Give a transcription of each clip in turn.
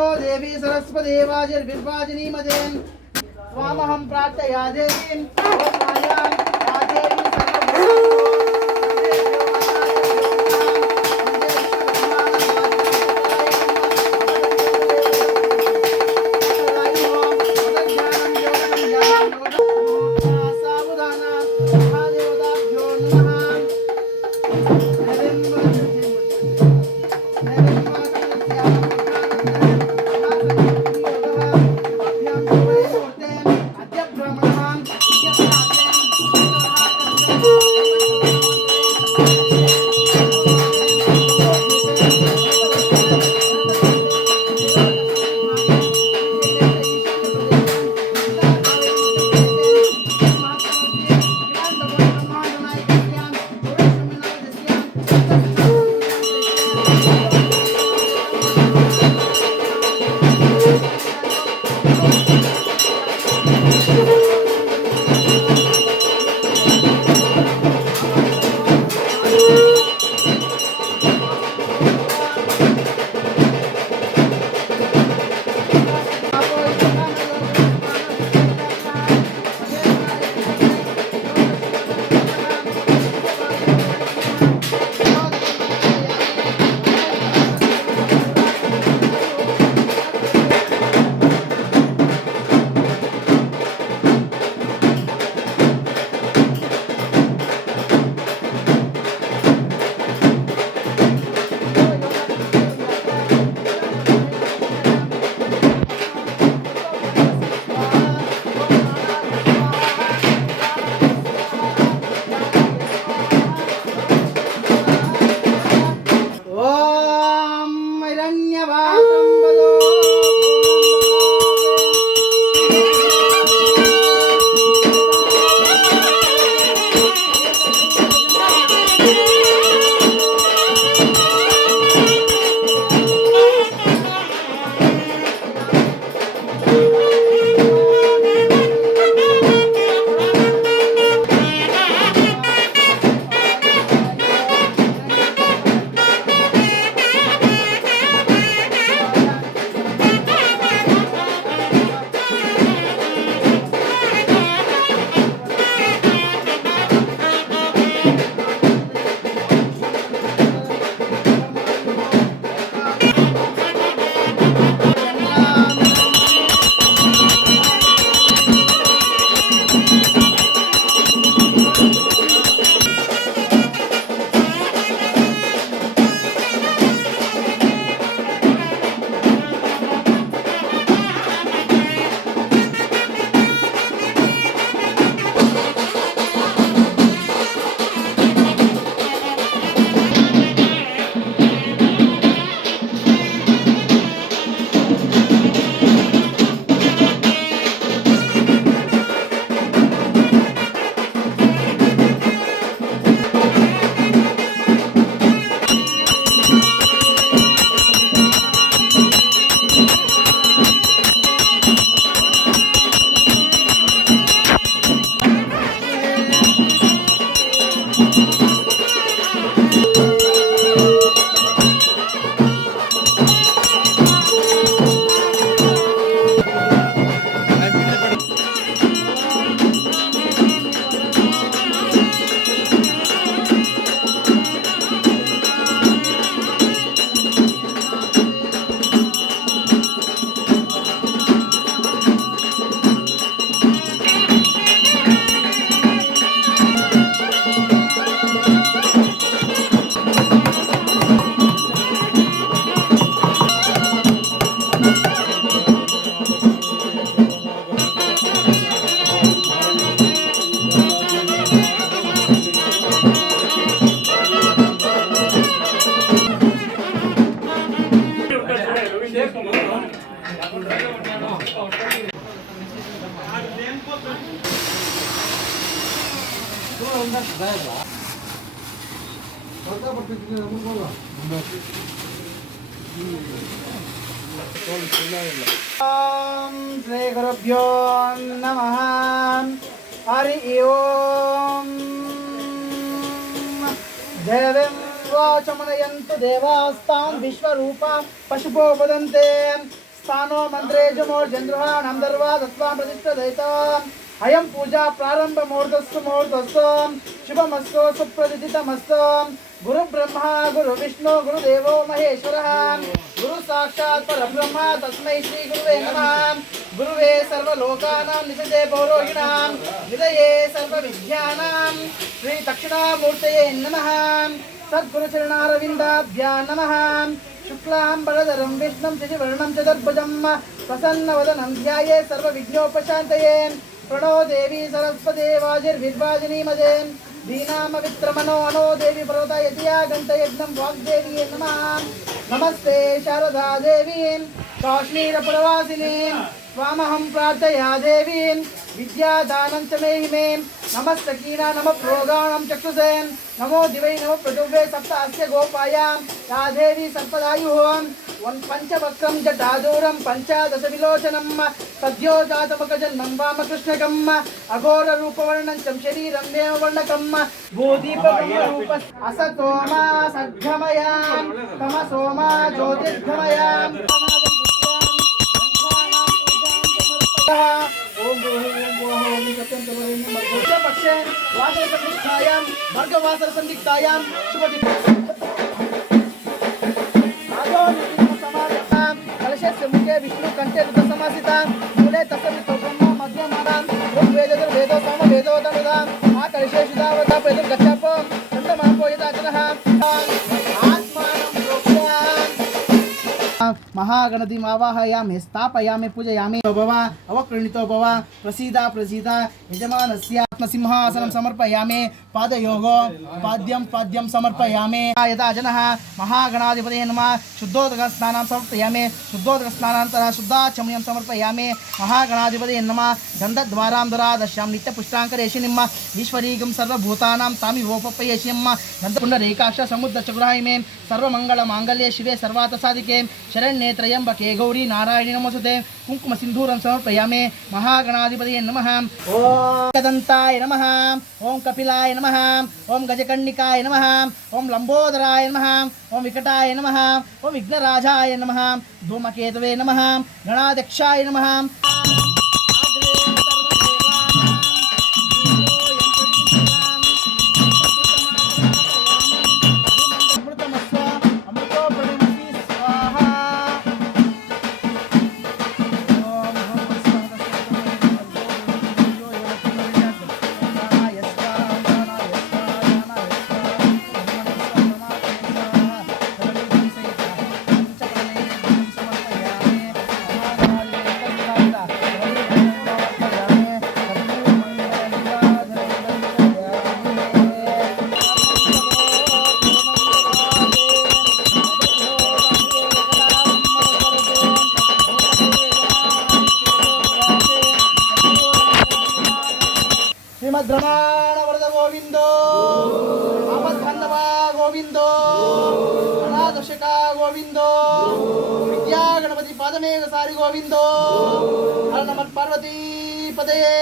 नमो देवी सरस्वती वाजिर्विर्वाजिनीमते स्वामहं प्रार्थया देवीं श्री गुरुभ्यो नमः। हरि ओम। देवीं वाचमनयन्तु देवास्तां विश्वरूपां पशुपो वदन्ते स्थानो मंत्रे जमोर्जन्द्रुहाणं दर्वा दत्वा प्रतिष्ठदयिताम् अयं पूजा प्रारंभ मुहूर्तस्तु शुभमस्तु सुप्रतिष्ठितमस्तु गुरु ब्रह्मा गुरु विष्णु गुरुदेवो महेश्वरः गुरु साक्षात् परब्रह्म तस्मै श्री गुरुवे नमः गुरुवे सर्वलोकानां निधये पौरोहिणां निधये सर्वविद्यानां श्री दक्षिणामूर्तये नमः सद्गुरुचरणारविन्दाभ्यां नमः शुक्लाम्बरधरं विष्णुं शशिवर्णं चतुर्भुजं प्रसन्नवदनं ध्याये सर्वविघ्नोपशान्तये प्रणो देवी सरस्वती वाजिर्विर्वाजिनीमदे दीनामवित्रमनो अनो देवी पर्वता यतिया गन्तयज्ञं वाग्देवी नमः नमस्ते शारदा देवी काश्मीरपुरवासिनी स्वामहं प्रार्थया देवीं विद्यादानं च मे हिमे नमस्तकीना नमः प्रोगाणं चक्षुषे नमो दिवै नमो प्रचुभे सप्त अस्य गोपायां या देवी सर्पदायुः पंचवक्रं जटादूरं पंचादश विलोचनं सद्यो जातमकजन्मं वामकृष्णकम् अघोररूपवर्णं चं शरीरं देववर्णकं भूदीपरूप असतो मा सद्गमयां तमसो मा ज्योतिर्गमयां पक्षे वासर संदिग्धायां भर्गवासर संदिग्धायां कलशस्य मुखे विष्णु कंठे रुद्र समासिता मूले तत्सवितो ब्रह्म मध्यमानां ऋग्वेदो सामवेदो तनुदां आ कलशे सुधावता पेदुर् गच्छापो चन्द्रमापो यदाचनः आत्मानं प्रोक्ष्यामि महागणपतिम् आवाहयामि स्थापयामि पूजयामि भव अवक्रणितो भव प्रसीदा प्रसीदा यजमानस्य आत्मसिंहासनं समर्पयामि पादयोगो पाद्यं समर्पयामि यदा जनः महागणाधिपतये नमः शुद्धोदकस्नानं समर्पयामि शुद्धोदकस्नानानन्तरं शुद्धाचमनीयं समर्पयामि महागणाधिपतये नमः गन्धद्वारां दुरादश्यां नित्यपुष्टाङ्करेशिनिम् ईश्वरीगं सर्वभूतानां तामिवोपपयेशिं गन्धपुण्डरीकाक्ष समुद्रचक्राहिमे सर्वमङ्गलमाङ्गल्ये शिवे सर्वार्थसाधिके शरण्ये त्र्यम्बके गौरी नारायणी नमोस्तुते कुंकुम सिंधूरं समर्पयामि महागणाधिपतये नमः ओम कदंताय नमः ओम कपिलाय नमः ओम गजकर्णिकाय नमः ओम लंबोदराय नमः ओम विकटाय नमः ओम विघ्नराजाय नमः धूमकेतवे नमः गणाध्यक्षाय नमः श्रीमद्रमाण वरद गोविंदो आपद्बन्धवा गोविंदो अनादशका गोविंदो विद्या गणपति पादमेघ सारी गोविंदो हर नमः पार्वती पदये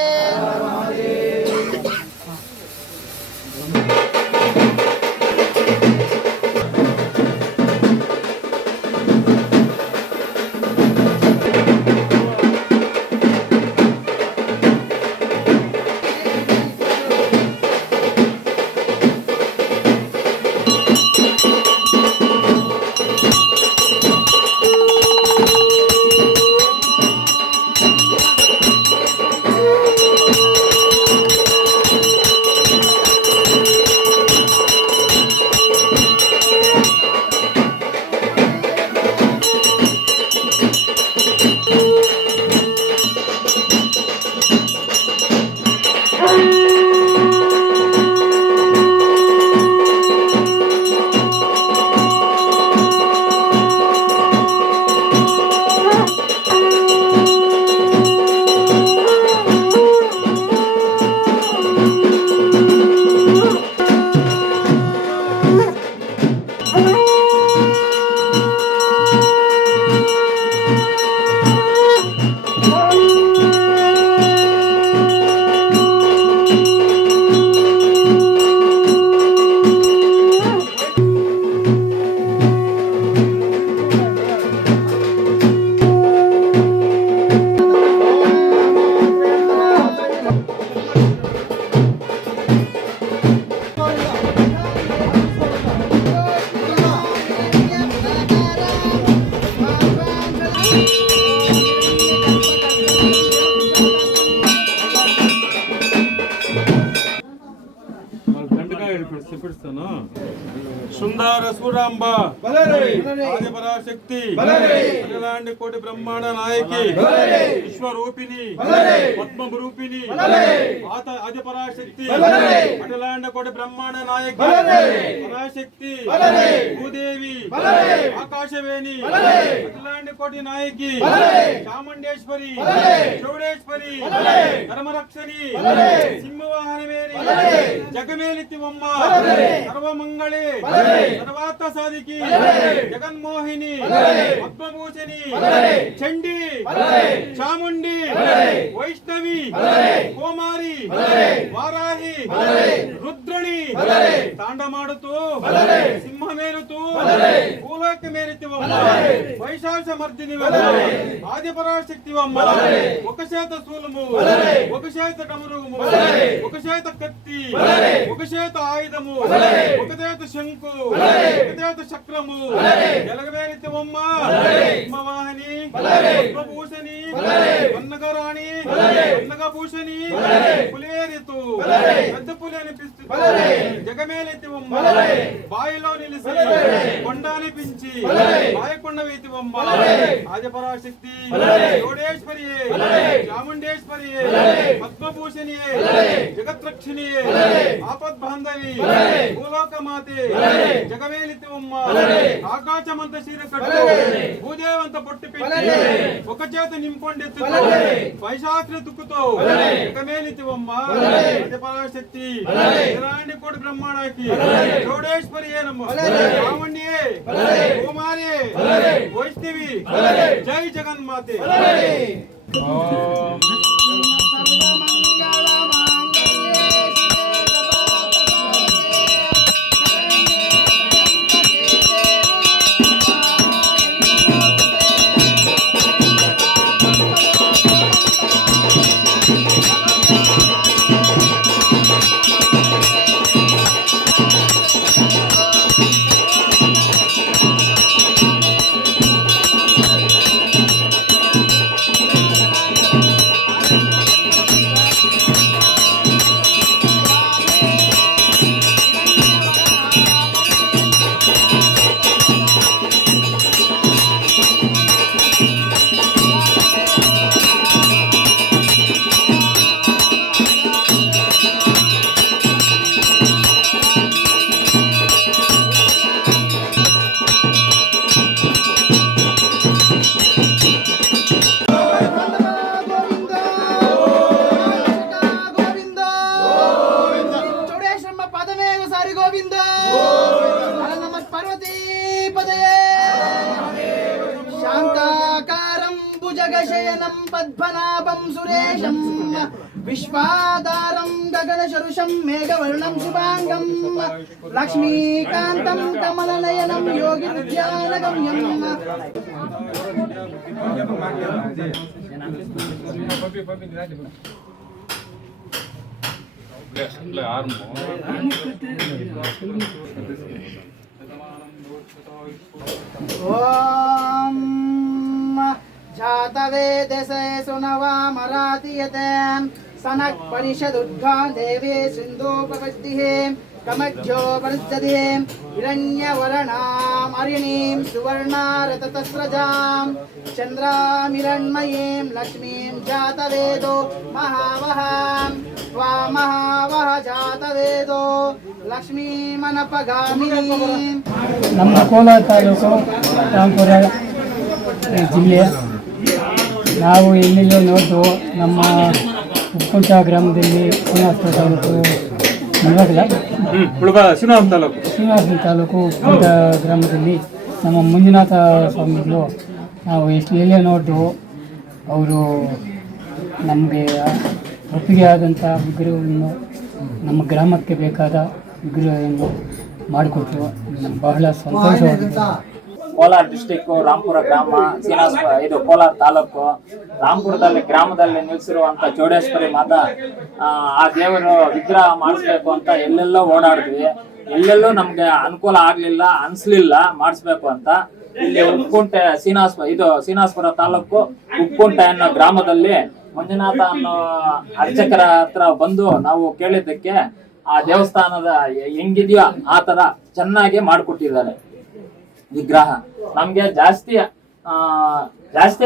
సుందర సూరాంబ ఆదిపరాశక్తి అఖిలాండ కోటి బ్రహ్మాండ నాయకి విశ్వరూపిణి పద్మరూపిణి ఆదిపరాశక్తి అఖిలాండ కోటి బ్రహ్మాండ నాయకి పరాశక్తి భూదేవి ఆకాశవేణి అఖిలాండ కోటి నాయకి చాముండేశ్వరి చౌడేశ్వరి ధర్మరక్షణి సింహవాహనవేణి జగమేలితివమ్మ సర్వమంగళే సర్వార్థ సాధికి జగన్మోహిని పద్మభూషణి చండి చాముండి వైష్ణవి కోమారి వారాహి రుద్రణి తాండమాడుతూ సింహమేరుతూ భూలోక మేరితివమ్మ వైశాఖ మర్దిని ఆదిపరాశక్తివమ్మ ఒక చేత శూలము ఒక చేత డమరుగము ఒక చేత కత్తి ఒక చేత ఆయుధము ఒక చేత శంకు ఒక చేత చక్రము ఎలగవేరితివమ్మ సింహవాహిని పద్మభూషణి కన్నగరాణి కన్నగభూషణి పులేరితు పెద్ద పులి అనిపిస్తుంది జగమేలెత్తివమ్మ బాయిలో నిలిసి కొండ అనిపించి బాయకొండ వేతివమ్మ ఆదిపరాశక్తి చౌడేశ్వరి చాముండేశ్వరి పద్మభూషణి జగత్రక్షిణి ఆపద్బాంధవి భూలోకమాతే జగమేలితివమ్మ ఆకాశమంత శీర కట్టు భూదేవంత పొట్టి పెట్టి ఒక చేత నింపొండెత్తు వైశాఖి తుక్కుతో జగమేలితివమ్మ ఆదిపరాశక్తి ఇలాంటి కోటి బ్రహ్మాండకి చౌడేశ్వరి చాముండియే కుమారి వైష్ణవి జై జగన్మాతే జగశయనం పద్మనాభం సురేశం విశ్వాధారం గగనశరుషం మేఘవర్ణం శుభాంగం లక్ష్మీకాంతం కమలనయనం యోగి విద్యానగమ్యం ఓం जातवेदसे सुनवामरातियते सनक् परिषदुद्घां देवी सिन्धूपपत्तिः कमज्जो परिषदे हिरण्यवर्णाम् अरिणीं सुवर्णारततस्रजां चन्द्रामिरण्मयीं लक्ष्मीं जातवेदो महावहां त्वामहावह जातवेदो लक्ष्मीमनपगामिनीं ನಮ್ಮ ಕೋಲಾರ ತಾಲೂಕು ರಾಂಪುರ ಜಿಲ್ಲೆ ನಾವು ಎಲ್ಲೆಲ್ಲೋ ನೋಡ್ದು ನಮ್ಮ ಉಪ್ಪುಂಟ ಗ್ರಾಮದಲ್ಲಿ ಶ್ರೀನಿವಾಸಪುರ ತಾಲೂಕು ಶ್ರೀನಿವಾಸಪುರ ತಾಲೂಕು ಉಪ್ಪುಂಟ ಗ್ರಾಮದಲ್ಲಿ ನಮ್ಮ ಮಂಜುನಾಥ ಸ್ವಾಮಿಗಳು ನಾವು ಎಲ್ಲೇ ನೋಡ್ದು ಅವರು ನಮಗೆ ಒಪ್ಪಿಗೆ ಆದಂಥ ವಿಗ್ರಹವನ್ನು ನಮ್ಮ ಗ್ರಾಮಕ್ಕೆ ಬೇಕಾದ ವಿಗ್ರಹವನ್ನು ಮಾಡಿಕೊಟ್ರು. ಬಹಳ ಸಂತೋಷವಾಗಿದೆ. ಕೋಲಾರ ಡಿಸ್ಟಿಕ್ ರಾಂಪುರ ಗ್ರಾಮ ಇದು ಕೋಲಾರ ತಾಲೂಕು ರಾಂಪುರದಲ್ಲಿ ಗ್ರಾಮದಲ್ಲಿ ನಿಲ್ಲಿಸಿರುವಂತ ಚೌಡೇಶ್ವರಿ ಮಾತಾ ಆ ದೇವರು ವಿಗ್ರಹ ಮಾಡಿಸ್ಬೇಕು ಅಂತ ಎಲ್ಲೆಲ್ಲೋ ಓಡಾಡಿದ್ವಿ. ಎಲ್ಲೆಲ್ಲೂ ನಮ್ಗೆ ಅನುಕೂಲ ಆಗ್ಲಿಲ್ಲ, ಅನ್ಸ್ಲಿಲ್ಲ ಮಾಡಿಸ್ಬೇಕು ಅಂತ. ಇಲ್ಲಿ ಉಪ್ಪುಂಟೆ ಶ್ರೀನಿವಾಸಪುರ ತಾಲೂಕು ಉಪ್ಪುಂಟೆ ಅನ್ನೋ ಗ್ರಾಮದಲ್ಲಿ ಮಂಜುನಾಥ ಅನ್ನೋ ಅರ್ಚಕರ ಹತ್ರ ಬಂದು ನಾವು ಕೇಳಿದ್ದಕ್ಕೆ ಆ ದೇವಸ್ಥಾನದ ಹೆಂಗಿದೆಯೋ ಆ ತರ ಚೆನ್ನಾಗಿ ಮಾಡ್ಕೊಟ್ಟಿದ್ದಾರೆ ವಿಗ್ರಹ. ನಮ್ಗೆ ಜಾಸ್ತಿ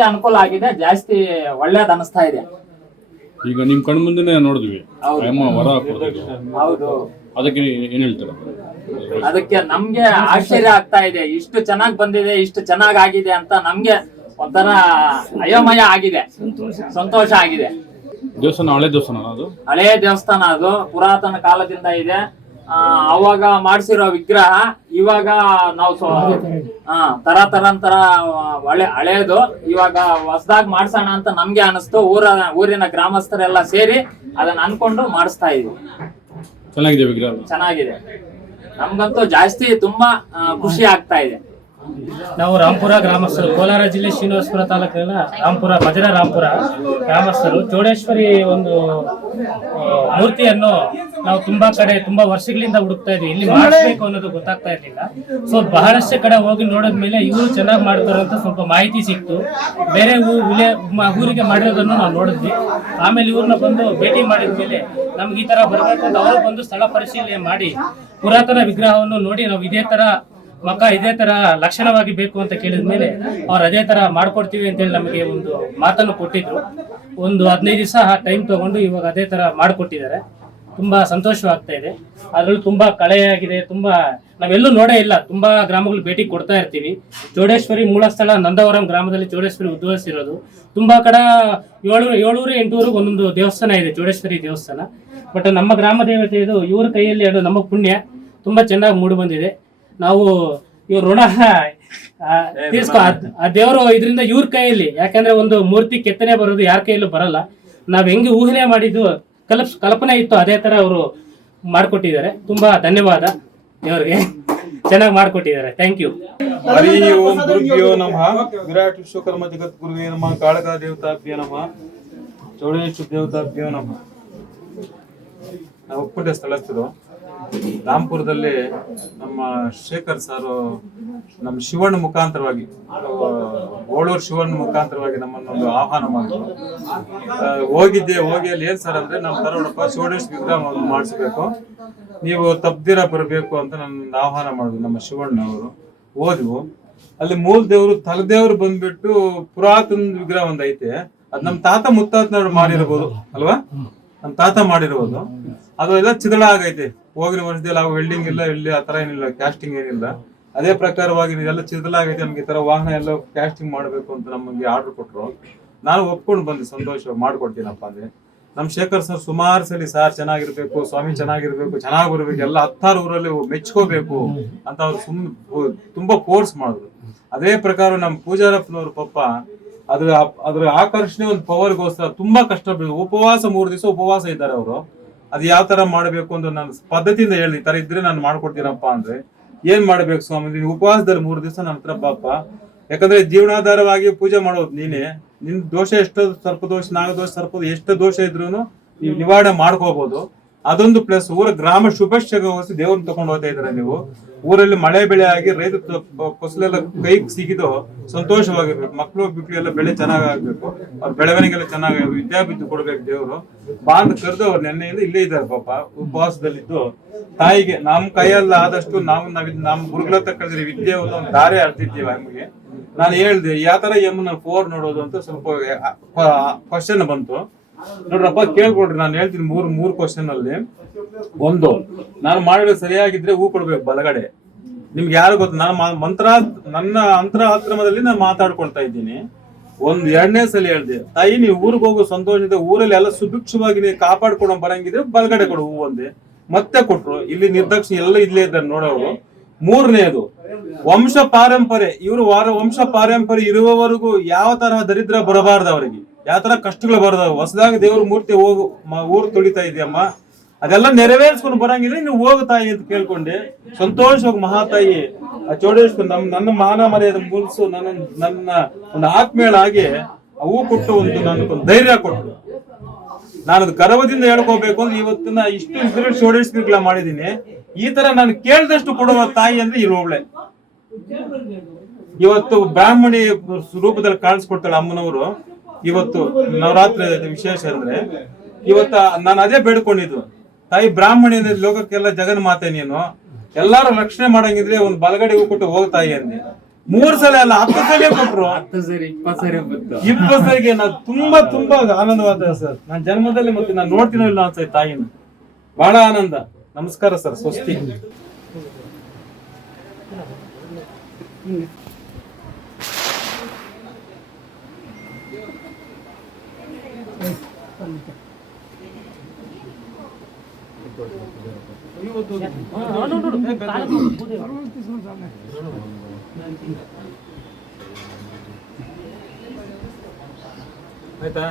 ಅನುಕೂಲ ಆಗಿದೆ, ಜಾಸ್ತಿ ಒಳ್ಳೇದ್ ಅನಿಸ್ತಾ ಇದೆ. ಈಗ ನಿಮ್ ಕಣ್ ಮುಂದೆ ನೋಡಿದ್ವಿ ಅಮ್ಮ ವರ ಕೊಡ್ತಿದ್ರು. ಹೌದು, ಅದಕ್ಕೆ ಏನ್ ಹೇಳ್ತಾರೆ? ಅದಕ್ಕೆ ನಮ್ಗೆ ಆಶ್ಚರ್ಯ ಆಗ್ತಾ ಇದೆ, ಇಷ್ಟು ಚೆನ್ನಾಗ್ ಬಂದಿದೆ, ಇಷ್ಟು ಚೆನ್ನಾಗ್ ಆಗಿದೆ ಅಂತ ನಮ್ಗೆ ಒಂಥರ ಅಯೋಮಯ ಆಗಿದೆ, ಸಂತೋಷ ಆಗಿದೆ. ದೇವಸ್ಥಾನ ಹಳೆ ದೇವಸ್ಥಾನ ಅದು? ಹಳೆ ದೇವಸ್ಥಾನ, ಅದು ಪುರಾತನ ಕಾಲದಿಂದ ಇದೆ. ಅವಾಗ ಮಾಡ್ಸಿರೋ ವಿಗ್ರಹ ಇವಾಗ ನಾವು ತರಾಂತರ ಹಳೇದು ಇವಾಗ ಹೊಸದಾಗಿ ಮಾಡ್ಸೋಣ ಅಂತ ನಮ್ಗೆ ಅನಿಸ್ತು. ಊರಿನ ಗ್ರಾಮಸ್ಥರೆಲ್ಲ ಸೇರಿ ಅದನ್ನ ಅನ್ಕೊಂಡು ಮಾಡಿಸ್ತಾ ಇದೀವಿ. ಚೆನ್ನಾಗಿದೆ ವಿಗ್ರಹ, ಚೆನ್ನಾಗಿದೆ. ನಮ್ಗಂತೂ ಜಾಸ್ತಿ ತುಂಬಾ ಖುಷಿ ಆಗ್ತಾ ಇದೆ. ನಾವು ರಾಂಪುರ ಗ್ರಾಮಸ್ಥರು, ಕೋಲಾರ ಜಿಲ್ಲೆ ಶ್ರೀನಿವಾಸಪುರ ತಾಲೂಕಿನ ರಾಂಪುರ ಭಜರ ರಾಂಪುರ ಗ್ರಾಮಸ್ಥರು ಚೌಡೇಶ್ವರಿ ಒಂದು ಮೂರ್ತಿಯನ್ನು ನಾವು ತುಂಬಾ ವರ್ಷಗಳಿಂದ ಹುಡುಕ್ತಾ ಇದ್ವಿ. ಇಲ್ಲಿ ಮಾಡಿಸ್ಬೇಕು ಅನ್ನೋದು ಗೊತ್ತಾಗ್ತಾ ಇರ್ಲಿಲ್ಲ. ಸೊ ಬಹಳಷ್ಟು ಕಡೆ ಹೋಗಿ ನೋಡಿದ್ಮೇಲೆ ಇವರು ಚೆನ್ನಾಗಿ ಮಾಡ್ತಾರೆ ಅಂತ ಸ್ವಲ್ಪ ಮಾಹಿತಿ ಸಿಕ್ತು. ಬೇರೆ ಊರಿಗೆ ಮಾಡಿರೋದನ್ನು ನಾವು ನೋಡಿದ್ವಿ. ಆಮೇಲೆ ಇವ್ರನ್ನ ಬಂದು ಭೇಟಿ ಮಾಡಿದ್ಮೇಲೆ ನಮ್ಗೆ ಈ ತರ ಬರ್ಬೇಕು ಅಂತ ಅವರು ಬಂದು ಸ್ಥಳ ಪರಿಶೀಲನೆ ಮಾಡಿ ಪುರಾತನ ವಿಗ್ರಹವನ್ನು ನೋಡಿ ನಾವು ಇದೇ ತರ ಲಕ್ಷಣವಾಗಿ ಬೇಕು ಅಂತ ಕೇಳಿದ ಮೇಲೆ ಅವ್ರು ಅದೇ ತರ ಮಾಡ್ಕೊಡ್ತೀವಿ ಅಂತೇಳಿ ನಮಗೆ ಒಂದು ಮಾತನ್ನು ಕೊಟ್ಟಿದ್ರು. ಒಂದು 15 ದಿವಸ ಟೈಮ್ ತಗೊಂಡು ಇವಾಗ ಅದೇ ತರ ಮಾಡ್ಕೊಟ್ಟಿದ್ದಾರೆ. ತುಂಬಾ ಸಂತೋಷವಾಗ್ತಾ ಇದೆ. ಅದ್ರಲ್ಲಿ ತುಂಬಾ ಕಳೆಯಾಗಿದೆ, ತುಂಬಾ ನಾವೆಲ್ಲೂ ನೋಡೇ ಇಲ್ಲ. ತುಂಬಾ ಗ್ರಾಮಗಳು ಭೇಟಿ ಕೊಡ್ತಾ ಇರ್ತೀವಿ. ಚೌಡೇಶ್ವರಿ ಮೂಲ ಸ್ಥಳ ನಂದವರಂ ಗ್ರಾಮದಲ್ಲಿ ಚೌಡೇಶ್ವರಿ ಉದ್ಭವಿಸಿರೋದು. ತುಂಬಾ ಕಡೆ 700-800 ಒಂದೊಂದು ದೇವಸ್ಥಾನ ಇದೆ, ಚೌಡೇಶ್ವರಿ ದೇವಸ್ಥಾನ. ಬಟ್ ನಮ್ಮ ಗ್ರಾಮ ದೇವತೆ ಇದು ಇವ್ರ ಕೈಯಲ್ಲಿ ಅದು ನಮ್ಮ ಪುಣ್ಯ ತುಂಬಾ ಚೆನ್ನಾಗಿ ಮೂಡಿ ಬಂದಿದೆ. ನಾವು ಇವ್ರ ಋಣ ತೀರ್ಸ್ಕೊ ಆ ದೇವರು ಇದರಿಂದ ಇವ್ರ ಕೈಯಲ್ಲಿ, ಯಾಕಂದ್ರೆ ಒಂದು ಮೂರ್ತಿ ಕೆತ್ತನೆ ಬರೋದು ಯಾರ ಕೈಯಲ್ಲೂ ಬರಲ್ಲ. ನಾವ್ ಹೆಂಗೆ ಊಹನೆ ಮಾಡಿದ್ದು ಕಲ್ಪನೆ ಇತ್ತು ಅದೇ ತರ ಅವರು ಮಾಡ್ಕೊಟ್ಟಿದ್ದಾರೆ. ತುಂಬಾ ಧನ್ಯವಾದ ದೇವರಿಗೆ, ಚೆನ್ನಾಗಿ ಮಾಡ್ಕೊಟ್ಟಿದ್ದಾರೆ. Thank you. ಹರಿ ಓಂ ಗುರುಭ್ಯೋ ನಮಃ. ವಿರಾಟ್ ವಿಶ್ವಕರ್ಮ ಜಗದ್ಗುರುವೇ ನಮಃ. ಕಾಳಕ ದೇವತಾಭ್ಯೋ ನಮಃ. ಚೌಡೇಶ್ವರ ದೇವತಾಭ್ಯೋ ನಮಃ. ನಾವು ಒಕ್ಕೂಟ ಸ್ಥಳಸ್ಥರು ರಾಂಪುರದಲ್ಲಿ ನಮ್ಮ ಶೇಖರ್ ಸರ್ ನಮ್ಮ ಶಿವಣ್ಣ ಮುಖಾಂತರವಾಗಿ, ಓಳೂರು ಶಿವಣ್ಣ ಮುಖಾಂತರವಾಗಿ ನಮ್ಮನ್ನೊಂದು ಆಹ್ವಾನ ಮಾಡಿದ್ರು. ಹೋಗಿ ಅಲ್ಲಿ ಏನ್ ಸರ್ ಅಂದ್ರೆ ನಮ್ಮ ತರೋಣಪ್ಪ ಚೌಡೇಶ್ವರ ವಿಗ್ರಹ ಮಾಡಿಸ್ಬೇಕು, ನೀವು ತಪ್ಪದಿರ ಬರಬೇಕು ಅಂತ ನನ್ನ ಆಹ್ವಾನ ಮಾಡಿದ್ರು ನಮ್ಮ ಶಿವಣ್ಣ ಅವರು. ಹೋದ್ವು. ಅಲ್ಲಿ ಮೂಲ ದೇವರು ತಲದೇವ್ರು ಬಂದ್ಬಿಟ್ಟು ಪುರಾತನ ವಿಗ್ರಹ ಒಂದ್ ಐತೆ. ಅದ್ ನಮ್ ತಾತ ಮುತ್ತಾತನವ್ರು ಮಾಡಿರ್ಬೋದು ಅಲ್ವಾ? ನಮ್ ತಾತ ಮಾಡಿರ್ಬೋದು. ಅದು ಎಲ್ಲ ಚಿದಳ ಆಗೈತೆ. ಹೋಗಿನ ವರ್ಷದಲ್ಲಿ ಆ ವೆಲ್ಡಿಂಗ್ ಇಲ್ಲ, ಇಲ್ಲಿ ಆತರ ಏನಿಲ್ಲ, ಕ್ಯಾಸ್ಟಿಂಗ್ ಏನಿಲ್ಲ. ಅದೇ ಪ್ರಕಾರವಾಗಿ ಎಲ್ಲ ಚಿದಳ ಆಗೈತೆ. ನಮ್ಗೆ ಈ ತರ ವಾಹನ ಎಲ್ಲ ಕ್ಯಾಸ್ಟಿಂಗ್ ಮಾಡ್ಬೇಕು ಅಂತ ನಮಗೆ ಆರ್ಡರ್ ಕೊಟ್ರು. ನಾನು ಒಪ್ಕೊಂಡು ಬಂದೆ, ಸಂತೋಷ ಮಾಡ್ಕೊಡ್ತೀನಪ್ಪ ಅಂದ್ರೆ. ನಮ್ ಶೇಖರ್ ಸರ್ ಸುಮಾರು ಸಲ ಸಾರ್ ಚೆನ್ನಾಗಿರ್ಬೇಕು, ಸ್ವಾಮಿ ಚೆನ್ನಾಗಿರ್ಬೇಕು, ಚೆನ್ನಾಗಿ ಬರ್ಬೇಕು, ಎಲ್ಲ 16 ಊರಲ್ಲಿ ಮೆಚ್ಕೋಬೇಕು ಅಂತ ಅವ್ರು ತುಂಬಾ ಫೋರ್ಸ್ ಮಾಡಿದ್ರು. ಅದೇ ಪ್ರಕಾರ ನಮ್ ಪೂಜಾರಪ್ಪನವ್ರ ಪಪ್ಪ ಅದ್ರ ಆಕರ್ಷಣೆ ಒಂದು ಪವರ್ಗೋಸ್ಕರ ತುಂಬಾ ಕಷ್ಟ ಬೀಳು. ಉಪವಾಸ 3 ದಿವಸ ಉಪವಾಸ ಇದ್ದಾರೆ ಅವರು. ಅದು ಯಾವ ತರ ಮಾಡ್ಬೇಕು ಅಂತ ನಾನು ಪದ್ಧತಿಯಿಂದ ಹೇಳಿ, ಈ ತರ ಇದ್ರೆ ನಾನು ಮಾಡ್ಕೊಡ್ತೀನಪ್ಪ ಅಂದ್ರೆ ಏನ್ ಮಾಡ್ಬೇಕು ಸ್ವಾಮಿ, ನೀನ್ ಉಪವಾಸದಲ್ಲಿ 3 ದಿವಸ ನನ್ನ ಹತ್ರ ಬಾಪ. ಯಾಕಂದ್ರೆ ಜೀವನಾಧಾರವಾಗಿ ಪೂಜೆ ಮಾಡೋದು ನೀನೆ. ನಿನ್ ದೋಷ ಎಷ್ಟು ಸರ್ಪದೋಷ, ನಾಗದೋಷ, ಸರ್ಪದೋಷ ಎಷ್ಟು ದೋಷ ಇದ್ರು ನೀವು ನಿವಾರಣೆ ಮಾಡ್ಕೋಬಹುದು. ಅದೊಂದು ಪ್ಲಸ್ ಊರ ಗ್ರಾಮ ಶುಭಶ್ಯಗೋಸ್ಕರ ದೇವ್ರನ್ನ ತಗೊಂಡು ಹೋಗ್ತಾ ಇದ್ರೆ ನೀವು. ಊರಲ್ಲಿ ಮಳೆ ಬೆಳೆ ಆಗಿ ರೈತ ಫಸಲೆಲ್ಲ ಕೈಗೆ ಸಿಗಿದು ಸಂತೋಷವಾಗಿರ್ಬೇಕು. ಮಕ್ಕಳು ಬಿಕ್ಳು ಎಲ್ಲ ಬೆಳೆ ಚೆನ್ನಾಗಾಗ್ಬೇಕು, ಅವ್ರ ಬೆಳವಣಿಗೆಲ್ಲ ಚೆನ್ನಾಗಾಗ್ಬೇಕು, ವಿದ್ಯಾಭಿವೃದ್ಧಿ ಕೊಡ್ಬೇಕು ದೇವ್ರು. ಬಾಂದ್ ಕರೆದು ಅವ್ರು ನೆನ್ನೆಯಿಂದ ಇಲ್ಲೇ ಇದ್ದಾರೆ ಪಾಪ, ಉಪವಾಸದಲ್ಲಿದ್ದು. ತಾಯಿಗೆ ನಮ್ ಕೈಯಲ್ಲ ಆದಷ್ಟು ನಮ್ಮ ಗುರುಗಳ ಹತ್ರ ಕಳೆದ್ರೆ ವಿದ್ಯೆ ಒಂದು ದಾರಿ ಅರ್ತಿದ್ದೀವಿ. ನಮಗೆ ನಾನು ಹೇಳ್ದೆ ಯಾವ ತರ ನಾನು 4 ನೋಡೋದು ಅಂತ ಸ್ವಲ್ಪ ಕ್ವಶನ್ ಬಂತು. ನೋಡ್ರಪ್ಪ ಕೇಳ್ಕೊಡ್ರಿ, ನಾನು ಹೇಳ್ತೀನಿ. ಮೂರು ಕ್ವಶನ್ ಅಲ್ಲಿ ಒಂದು, ನಾನು ಮಾಡಿದ್ರೆ ಸರಿಯಾಗಿದ್ರೆ ಹೂ ಕೊಡ್ಬೇಕು ಬಲಗಡೆ. ನಿಮ್ಗೆ ಯಾರು ಗೊತ್ತು, ನನ್ನ ಅಂತರಾಶ್ರಮದಲ್ಲಿ ನಾನು ಮಾತಾಡ್ಕೊಳ್ತಾ ಇದ್ದೀನಿ. ಒಂದು 2ನೇ ಸಲ ಹೇಳ್ದೆ, ತಾಯಿ ನೀವು ಊರಿಗೆ ಹೋಗೋ ಸಂತೋಷದಿಂದ ಊರಲ್ಲಿ ಎಲ್ಲ ಸುಭಿಕ್ಷವಾಗಿ ನೀವು ಕಾಪಾಡ್ಕೊಂಡು ಬರಂಗಿದ್ರೆ ಬಲಗಡೆ ಕೊಡು ಹೂ ಒಂದೇ. ಮತ್ತೆ ಕೊಟ್ರು. ಇಲ್ಲಿ ನಿರ್ದಕ್ಷಿಣೆ ಎಲ್ಲ ಇಲ್ಲೇ ಇದ್ದಾರೆ ನೋಡೋರು. 3ನೇದು ವಂಶ ಪಾರಂಪರೆ. ಇವರು ವಂಶ ಪಾರಂಪರೆ ಇರುವವರೆಗೂ ಯಾವ ತರಹ ದರಿದ್ರ ಬರಬಾರ್ದು, ಅವರಿಗೆ ಯಾವ ತರ ಕಷ್ಟಗಳು ಬರದಾವ. ಹೊಸದಾಗಿ ದೇವ್ರ ಮೂರ್ತಿ ಊರು ತೊಳಿತಾ ಇದೆಯಮ್ಮ, ಅದೆಲ್ಲ ನೆರವೇರಿಸ್ಕೊಂಡು ಬರಂಗಿದ್ರೆ ನೀವು ಹೋಗು ತಾಯಿ ಅಂತ ಕೇಳ್ಕೊಂಡೆ. ಸಂತೋಷವಾಗಿ ಮಹಾತಾಯಿ ಚೌಡೇಶ್ವರ ನನ್ನ ಮಾನ ಮರ್ಯಾದೆ ಮುಗಿಸು, ನನ್ನ ಒಂದು ಆತ್ಮೇಳ ಆಗಿ ಹೂ ಕೊಟ್ಟು ನನಗೊಂದು ಧೈರ್ಯ ಕೊಟ್ಟು, ನಾನು ಅದು ಗರ್ವದಿಂದ ಹೇಳ್ಕೋಬೇಕು ಅಂದ್ರೆ ಇವತ್ತಿನ ಇಷ್ಟು ಚೌಡೇಶ್ವರಿಗಳ ಮಾಡಿದೀನಿ. ಈ ತರ ನಾನು ಕೇಳಿದಷ್ಟು ಕೊಡುವ ತಾಯಿ ಅಂದ್ರೆ ಇರೋಬ್ಳೆ. ಇವತ್ತು ಬ್ರಾಹ್ಮಣಿ ರೂಪದಲ್ಲಿ ಕಾಣಿಸ್ಕೊಡ್ತಾಳೆ ಅಮ್ಮನವರು. ಇವತ್ತು ನವರಾತ್ರಿ ವಿಶೇಷ ಅಂದ್ರೆ ಇವತ್ತ ನಾನು ಅದೇ ಬೇಡ್ಕೊಂಡಿದ್ದು, ತಾಯಿ ಬ್ರಾಹ್ಮಣಿ ಅಂದ್ರೆ ಲೋಕಕ್ಕೆಲ್ಲ ಜಗನ್ ಮಾತೆ ನೀನು, ಎಲ್ಲಾರು ರಕ್ಷಣೆ ಮಾಡಂಗಿದ್ರೆ ಒಂದ್ ಬಲಗಡೆ ಹೂ ಕೊಟ್ಟು ಹೋಗ್ತಾಯಿ ಅಂದೆ. 3 ಸಲ ಅಲ್ಲ 10 ಸಲ ಕೊಟ್ರು. 10 ಸರಿ 20 ಸರಿ ಬಂತು. 20 ಸರಿಗೆ ನಾನು ತುಂಬಾ ಆನಂದವಾದ ಸರ್. ನಾನು ಜನ್ಮದಲ್ಲಿ ಮತ್ತೆ ನಾನು ನೋಡ್ತೀನೋ ಇಲ್ಲ ಅನ್ಸೈ ತಾಯಿನ, ಬಹಳ ಆನಂದ. ನಮಸ್ಕಾರ ಸರ್, ಸ್ವಸ್ತಿ. ಆಯ್ತಾ?